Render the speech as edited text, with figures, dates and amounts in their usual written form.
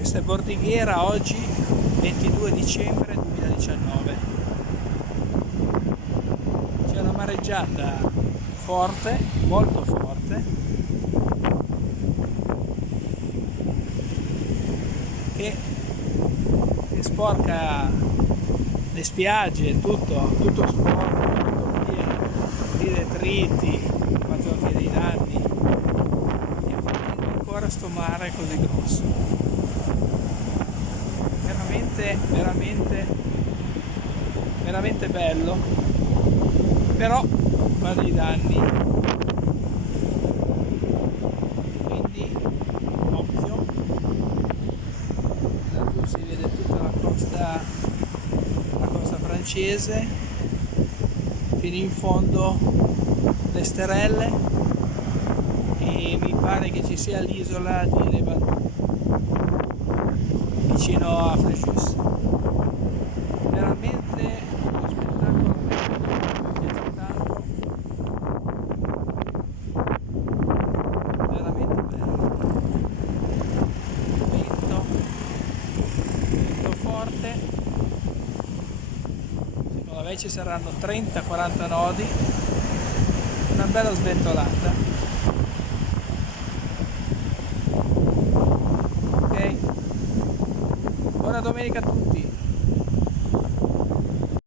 Questa è Bordighera, oggi 22 dicembre 2019. C'è una mareggiata forte, molto forte, che sporca le spiagge, tutto sporco, tutto pieno di detriti, ha fatto anche dei danni, e continua ancora sto mare così grosso. Veramente bello, però fa dei danni, quindi occhio. Laggiù si vede tutta la costa francese, fino in fondo le sterelle, e mi pare che ci sia l'isola di Levallois vicino a Fréjus. Veramente uno spettacolo meraviglioso, mi piace tanto, veramente bello. Vento forte, secondo me ci saranno 30-40 nodi, una bella sventolata. Ok, buona domenica a tutti.